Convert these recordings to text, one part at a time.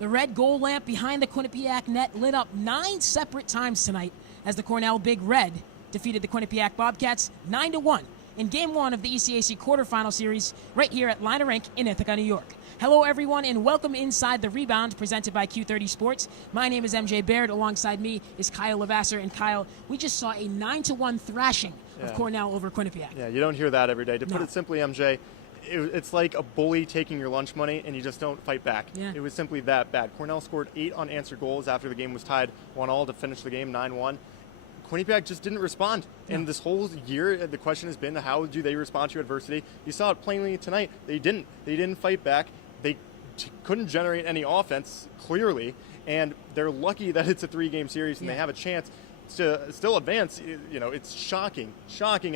The red goal lamp behind the Quinnipiac net lit up 9 separate times tonight as the Cornell Big Red defeated the Quinnipiac Bobcats 9-1 in Game 1 of the ECAC quarterfinal series right here at Liner Rink in Ithaca, New York. Hello, everyone, and welcome inside the Rebound presented by Q30 Sports. My name is MJ Baird. Alongside me is Kyle Levasseur. And Kyle, we just saw a 9-1 thrashing of Cornell over Quinnipiac. Yeah, you don't hear that every day. To put it simply, MJ, it's like a bully taking your lunch money and you just don't fight back. Yeah. It was simply that bad. Cornell scored 8 unanswered goals after the game was tied 1-1 to finish the game 9-1. Quinnipiac just didn't respond. No. And this whole year, the question has been, how do they respond to adversity? You saw it plainly tonight. They didn't. They didn't fight back. They couldn't generate any offense, clearly. And they're lucky that it's a 3-game series and they have a chance to still advance. You know, it's shocking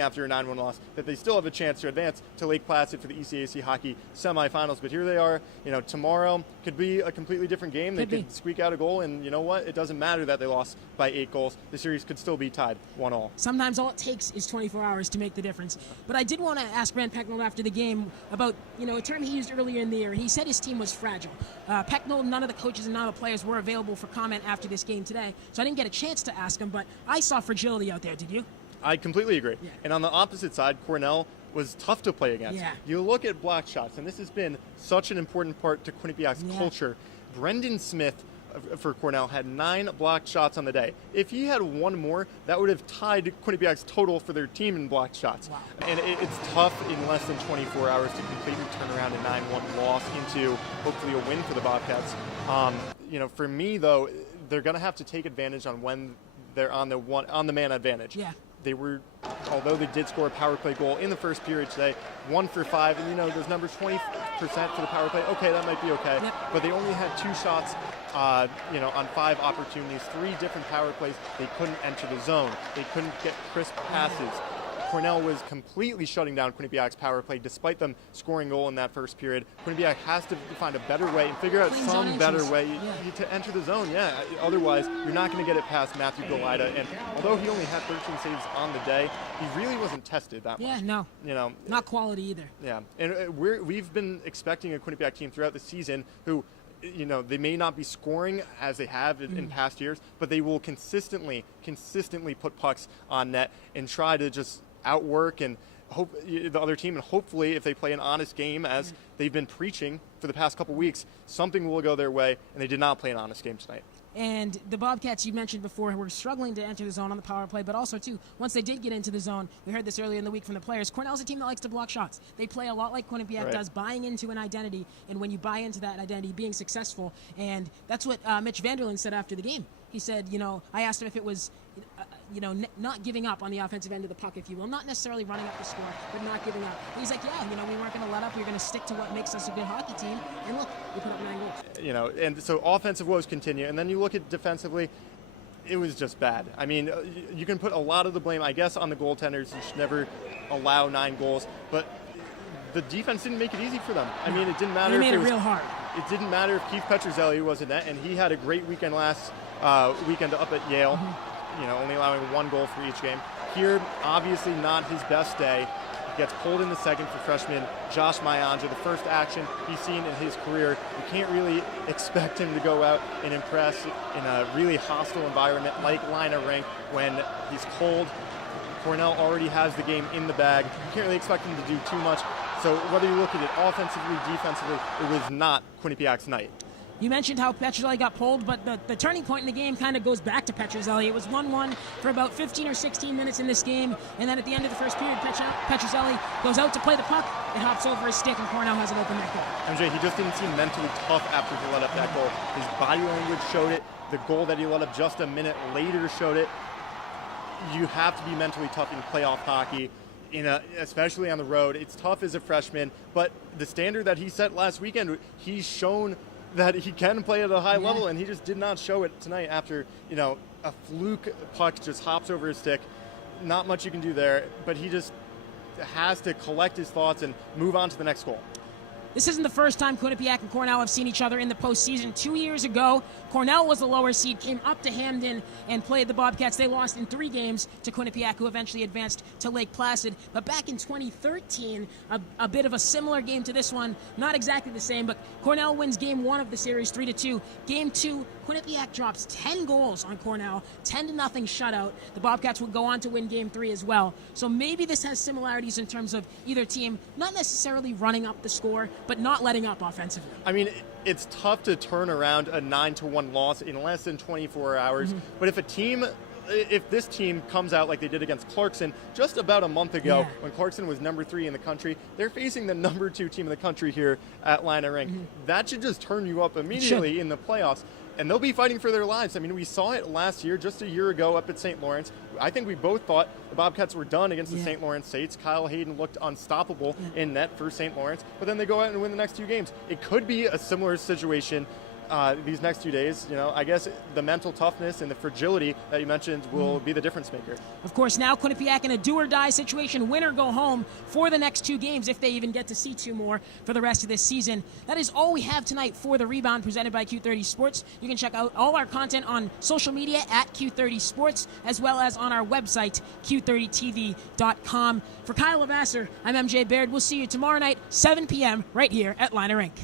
after a 9-1 loss that they still have a chance to advance to Lake Placid for the ECAC Hockey semifinals. But here they are. You know, tomorrow could be a completely different game. They could squeak out a goal, and you know what? It doesn't matter that they lost by 8 goals. The series could still be tied 1-1. Sometimes all it takes is 24 hours to make the difference. But I did want to ask Grant Pecknold after the game about, a term he used earlier in the year. He said his team was fragile. Pecknold, none of the coaches and none of the players were available for comment after this game today, so I didn't get a chance to ask him, but I saw fragility out there. Did you? I completely agree. Yeah. And on the opposite side, Cornell was tough to play against. Yeah. You look at block shots, and this has been such an important part to Quinnipiac's culture. Brendan Smith for Cornell had 9 blocked shots on the day. If he had one more, that would have tied Quinnipiac's total for their team in blocked shots. Wow. And it's tough in less than 24 hours to completely turn around a 9-1 loss into hopefully a win for the Bobcats. For me, though, they're going to have to take advantage on when they're on the man advantage. Yeah. They were, although they did score a power play goal in the first period today, 1 for 5, and those numbers, 20% for the power play. Okay, that might be okay. Yep. But they only had 2 shots, on 5 opportunities, 3 different power plays. They couldn't enter the zone. They couldn't get crisp passes. Cornell was completely shutting down Quinnipiac's power play despite them scoring a goal in that first period. Quinnipiac has to find a better way and figure out some better way to enter the zone. Yeah, otherwise you're not going to get it past Matthew Galida. And although he only had 13 saves on the day, he really wasn't tested that much. Yeah, no. Not quality either. Yeah, and we've been expecting a Quinnipiac team throughout the season who, they may not be scoring as they have in past years, but they will consistently put pucks on net and try to just outwork and hope the other team, and hopefully if they play an honest game as they've been preaching for the past couple weeks, something will go their way, and they did not play an honest game tonight. And the Bobcats, you mentioned before, were struggling to enter the zone on the power play, but also, too, once they did get into the zone, we heard this earlier in the week from the players, Cornell's a team that likes to block shots. They play a lot like Quinnipiac does, buying into an identity, and when you buy into that identity, being successful. And that's what Mitch Vanderlyn said after the game. He said, I asked him if it was, not giving up on the offensive end of the puck, if you will. Not necessarily running up the score, but not giving up. And he's like, we weren't going to let up. We were going to stick to what makes us a good hockey team. And look, we put up 9 goals. And so offensive woes continue. And then you look at defensively, it was just bad. I mean, you can put a lot of the blame, I guess, on the goaltenders. You should never allow 9 goals. But the defense didn't make it easy for them. I mean, it didn't matter. They made it real hard. It didn't matter if Keith Petruzzelli was in net, and he had a great weekend last weekend up at Yale. Only allowing 1 goal for each game. Here, obviously not his best day. He gets pulled in the second for freshman Josh Mayanja, the first action he's seen in his career. You can't really expect him to go out and impress in a really hostile environment like Liner Rink when he's cold. Cornell already has the game in the bag. You can't really expect him to do too much. So whether you look at it offensively, defensively, it was not Quinnipiac's night. You mentioned how Petruzzelli got pulled, but the turning point in the game kind of goes back to Petruzzelli. It was 1-1 for about 15 or 16 minutes in this game, and then at the end of the first period, Petruzzelli goes out to play the puck, it hops over his stick, and Cornell has an open net goal. MJ, he just didn't seem mentally tough after he let up that goal. His body language showed it. The goal that he let up just a minute later showed it. You have to be mentally tough in playoff hockey. Especially on the road. It's tough as a freshman, but the standard that he set last weekend, he's shown that he can play at a high level, and he just did not show it tonight after, a fluke puck just hops over his stick. Not much you can do there, but he just has to collect his thoughts and move on to the next goal. This isn't the first time Quinnipiac and Cornell have seen each other in the postseason. 2 years ago, Cornell was the lower seed, came up to Hamden and played the Bobcats. They lost in 3 games to Quinnipiac, who eventually advanced to Lake Placid. But back in 2013, a bit of a similar game to this one. Not exactly the same, but Cornell wins game 1 of the series 3-2. Game 2, Quinnipiac drops 10 goals on Cornell, 10-0 shutout. The Bobcats would go on to win game 3 as well. So maybe this has similarities in terms of either team not necessarily running up the score, but not letting up offensively. I mean, it's tough to turn around a 9-1 loss in less than 24 hours. But if this team comes out like they did against Clarkson just about a month ago, when Clarkson was number 3 in the country, they're facing the number 2 team in the country here at Line of Rink. That should just turn you up immediately in the playoffs. And they'll be fighting for their lives. I mean, we saw it last year, just a year ago up at St. Lawrence. I think we both thought the Bobcats were done against the St. Lawrence Saints. Kyle Hayden looked unstoppable in net for St. Lawrence, but then they go out and win the next 2 games. It could be a similar situation these next 2 days. You know, I guess the mental toughness and the fragility that you mentioned will be the difference maker. Of course, now Quinnipiac in a do-or-die situation, win or go home for the next 2 games, if they even get to see 2 more for the rest of this season. That is all we have tonight for The Rebound, presented by Q30 Sports. You can check out all our content on social media at Q30 Sports, as well as on our website, Q30TV.com. For Kyle Levasseur, I'm MJ Baird. We'll see you tomorrow night, 7 p.m., right here at Line of Rink.